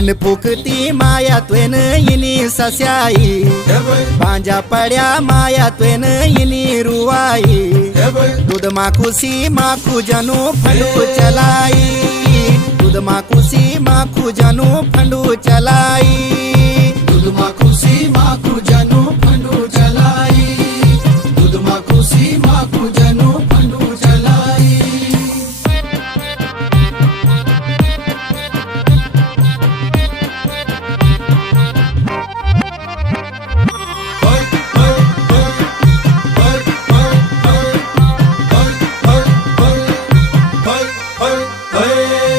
खंड फुकती माया त्वेन इनी सस्याई पांजा पड्या माया त्वेन इनी रुवाई दूध माकुसी माकू जनु फंडू चलाई दूध माकुसी माकू जनु फंडू चलाई।